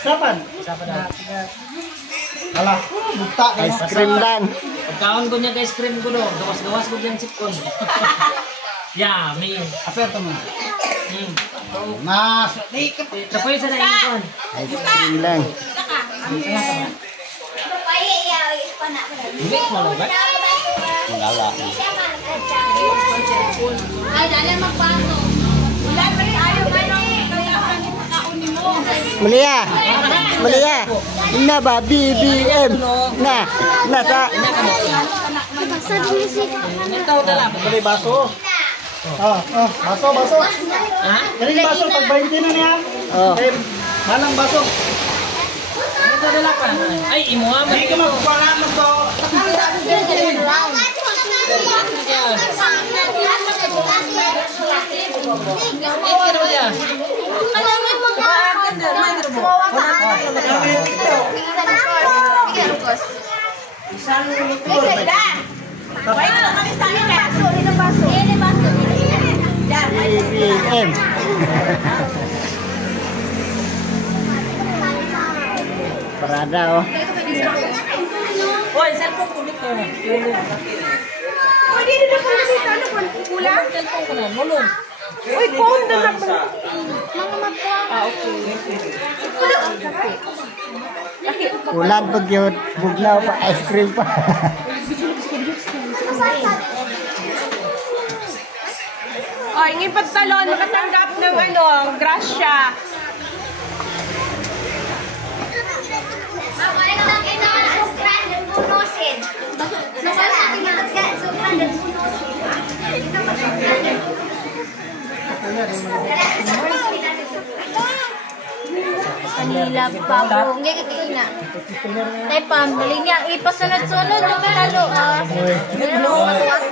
Sapan? Sapan na. Ala, buta ka. Ice cream lang. Pagkaon ko niya ice cream ko do. Gawas-gawas ko dyan sipon. Ya, may. Aperto mo. Mas. Tapoy sa na ikon. Ice cream lang. Hindi mo lang ba? Wala. Ay, dali magpaso. Wala pa rin ayaw Malia. Na ba BBM? Na sa Ito dala. Bali baso. Baso. Ha? Galing baso pag 20 na niya. Oh. Manang baso. Ito dala pa. Ay, imuha mo. Hindi ka magpala mo to. Ito dia. BBM. Parada oh. Hoy, cellphone ko dito. Pwede na po kasi ano po kulang? Cellphone ko na, mulong. Uy, phone na lang. Mga matwa. Okay. Ulan pag yun. Bugnaw pa. Ice cream pa. Oh, ingin pagtalon, nakatanggap ng grasya. Kanila pa po. Hindi kikita na. Tay pam, dali niya. Ipasunod-sunod yung lalo. Ano mga tuwat.